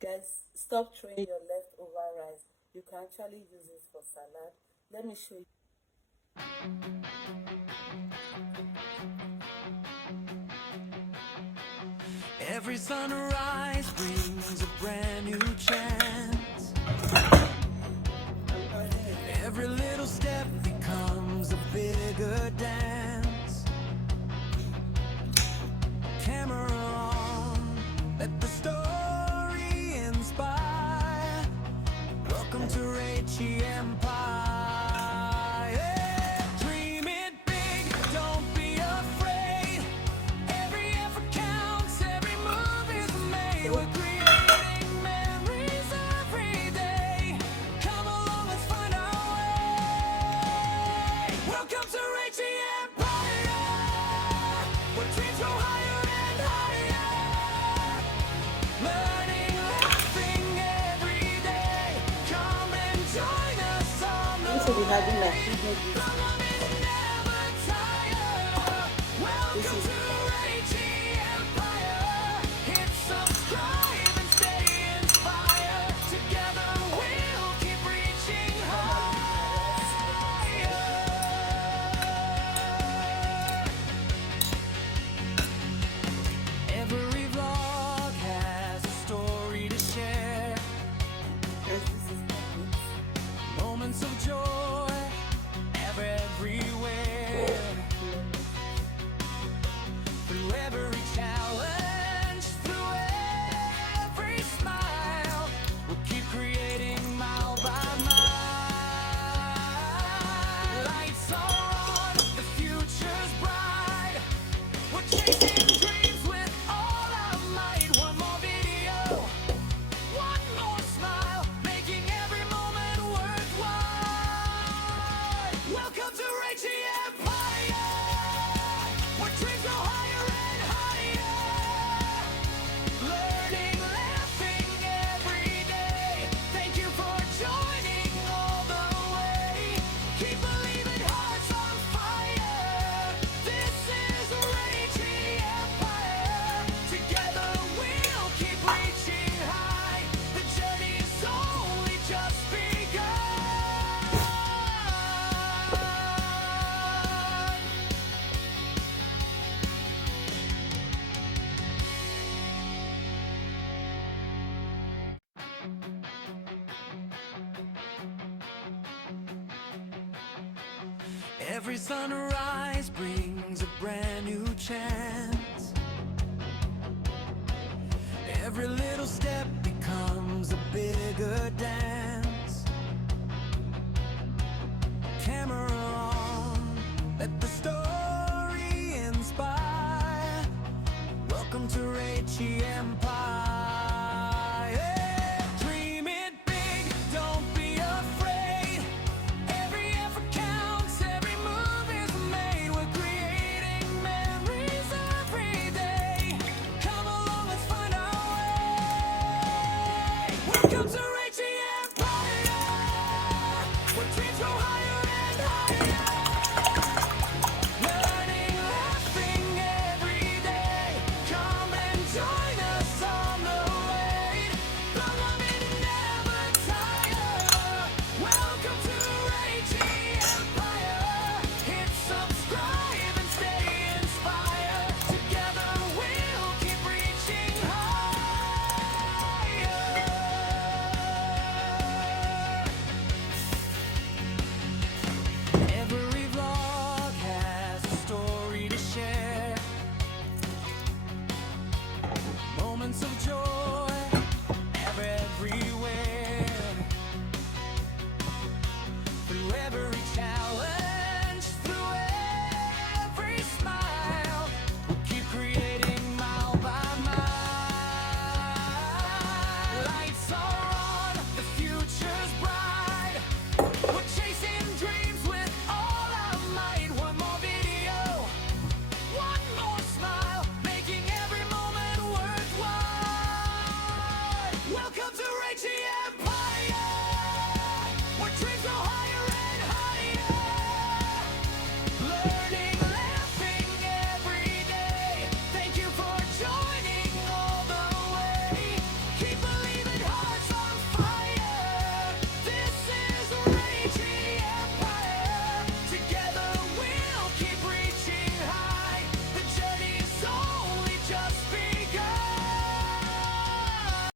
Guys, stop throwing your leftover rice. You can actually use it for salad. Let me show you. Every sunrise brings a brand new chance. Every little step becomes a bigger dance. Camera on, let the story inspire. Welcome to Raichi Empire. Yeah. Dream it big, don't be afraid. Every effort counts, every move is made. We're creating memories every day. Come along, let's find our way. Welcome to Raichi Empire, where dreams go higher and higher. Learning, laughing every day. Come and join us on the This will be having my way. favorite dish. From loving never tire. This Welcome is to Raichi Empire. Hit subscribe and stay inspired. Together we'll keep reaching higher. Every vlog has a story to share. yes, this is my dish. Moments of joy everywhere. Through every challenge, through every smile, we'll keep creating mile by mile. Lights are on, the future's bright. We're chasing dreams with all our might. One more video, one more smile, making every moment worthwhile. Welcome to Raichi Empire, where dreams go higher and higher. Learning, laughing every day. Thank you for joining all the way. Keep believing, hearts on fire. This is Raichi Empire. Together we'll keep reaching high. The journey's only just begun. Every sunrise brings a brand new chance. Every little step becomes a bigger dance. Camera on, let the story inspire. Welcome to Raichi Empire. Yeah. Dream it big, don't be afraid. Every effort counts, every move is made. We're creating memories every day. Come along, let's find our way. Welcome to Raichi Empire, where dreams go higher and higher. Learning, laughing every day. Come and join us on the way. From loving never tire. Welcome to Raichi Empire. Hit subscribe and stay inspired. Together we'll keep reaching higher. Every vlog has a story to share. Moments of joy everywhere. Through every challenge, through every smile, we'll keep creating mile by mile. Lights are on, the future's bright. We're chasing dreams with all our might. One more video, one more smile, making every moment worthwhile. Welcome to Raichi Empire.